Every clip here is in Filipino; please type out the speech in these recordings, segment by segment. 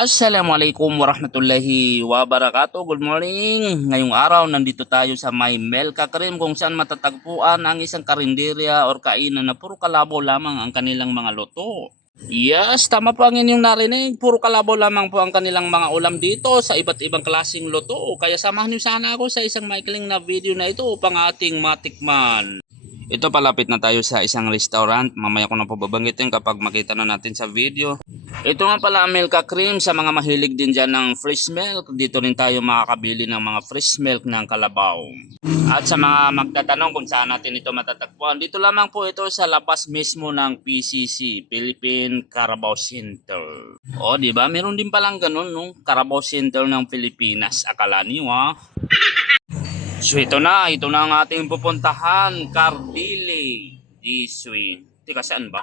Assalamualaikum warahmatullahi wabarakatuh. Good morning. Ngayong araw nandito tayo sa May Melka Cream kung saan matatagpuan ang isang karinderya or kainan na puro kalabaw lamang ang kanilang mga luto. Yes, tama po ang inyong narinig. Puro kalabaw lamang po ang kanilang mga ulam dito sa iba't ibang klaseng luto. Kaya samahan niyo sana ako sa isang maikling na video na ito upang ating matikman. Ito, palapit na tayo sa isang restaurant. Mamaya ko na po babanggitin kapag makita na natin sa video. Ito nga pala ang Melka Cream sa mga mahilig din dyan ng fresh milk. Dito rin tayo makakabili ng mga fresh milk ng kalabaw. At sa mga magtatanong kung saan natin ito matatagpuan, dito lamang po ito sa labas mismo ng PCC, Philippine Carabao Center. O, di ba? Meron din palang ganun, no? Carabao Center ng Pilipinas. Akala niyo, ha? So ito na ang ating pupuntahan, Cardili. Disway. Tika, saan ba?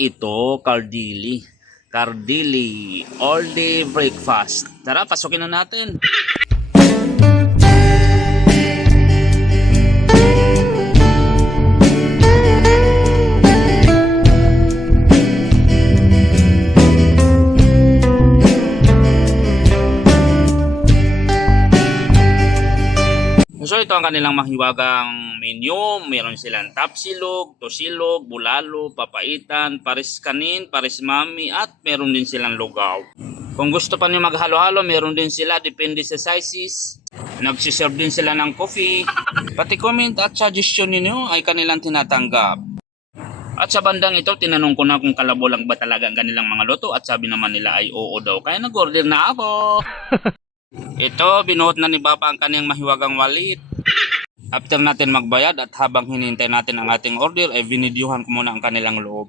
Ito, Cardili. Cardili all day breakfast. Tara, pasukin na natin. So ito ang kanilang mahiwagang menu. Meron silang tapsilog, tosilog, bulalo, papaitan, pares kanin, pares mami, at meron din silang lugaw. Kung gusto pa niyo maghalo-halo, meron din sila, depende sa sizes. Nagsiserve din sila ng coffee. Pati comment at suggestion niyo ay kanilang tinatanggap. At sa bandang ito, tinanong ko na kung kalabaw lang ba talaga ang kanilang mga luto, at sabi naman nila ay oo daw. Kaya nag-order na ako. Ito, binuhot na ni Papa ang kanyang mahiwagang wallet. After natin magbayad at habang hinihintay natin ang ating order, ay vinidyuhan ko muna ang kanilang loob.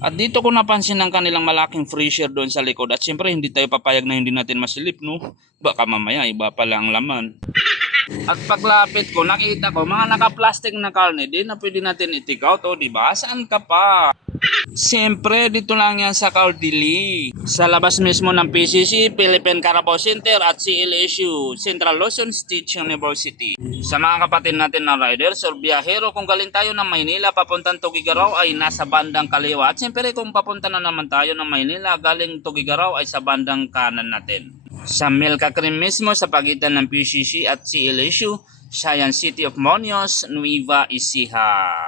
At dito ko napansin ang kanilang malaking freezer doon sa likod. At siyempre hindi tayo papayag na hindi natin masilip, no? Baka mamaya iba pala ang laman. At paglapit ko, nakita ko mga naka-plastic na karne din na pwede natin i-take out, o diba? Saan ka pa? Siyempre, dito lang yan sa Cardili. Sa labas mismo ng PCC, Philippine Carabao Center at CLSU, Central Luzon State University. Sa mga kapatid natin na riders or biyahero, kung galing tayo ng Maynila papuntang Tugigaraw ay nasa bandang kaliwa. At siyempre, kung papunta na naman tayo ng Maynila galing Tugigaraw ay sa bandang kanan natin. Sa Melka Cream mismo, sa pagitan ng PCC at CLSU, Science City of Monios, Nueva Ecija.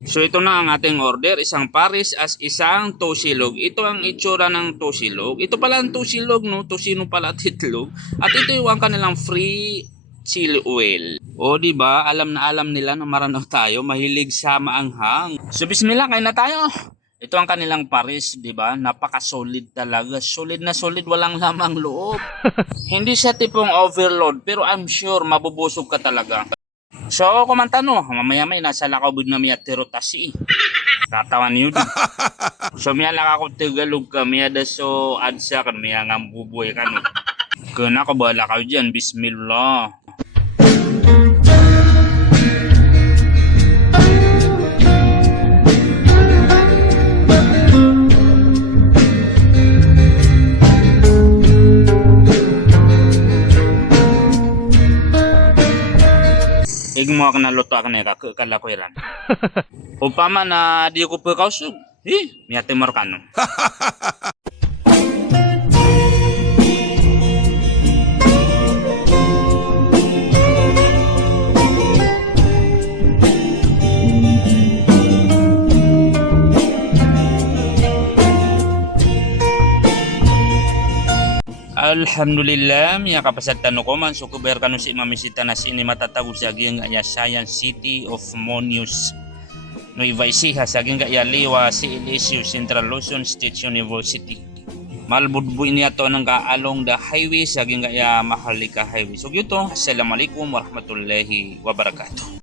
So ito na ang ating order, isang pares as isang tosilog. Ito ang itsura ng tosilog. Ito pala ang tosilog, no? Tosino pala at itlog. At ito yung ang kanilang free chili oil. O diba, alam na alam nila na maranaw tayo, mahilig sa maanghang. So bismillah, kain na tayo. Ito ang kanilang pares, diba? Napaka-solid talaga. Solid na solid, walang lamang loob. Hindi siya tipong overload, pero I'm sure mabubusog ka talaga. So, kumanta no, mamaya may nasa lakabud na miya tirotasi. Tatawan niyo din. So, miya lakakot tigalog ka, miya da so adsa kan, miya nga bubuhay ka no. Kena ka bala kayo dyan, bismillah. Igmo ako na luto ako nila, kalakuiran. Upama na di ko pa kausog. Miyate markano. Alhamdulillah, miya kapasad tano ko man, so kuber kano si mamisita na sini matatagos sa aging kaya Science City of Monios, Nueva Ecija, sa aging kaya Liwa, CLSU, Central Luzon State University. Malbudbuin niya to ng along the highway, sa aging kaya Maharlika Highway. So yun to, assalamualaikum warahmatullahi wabarakatuh.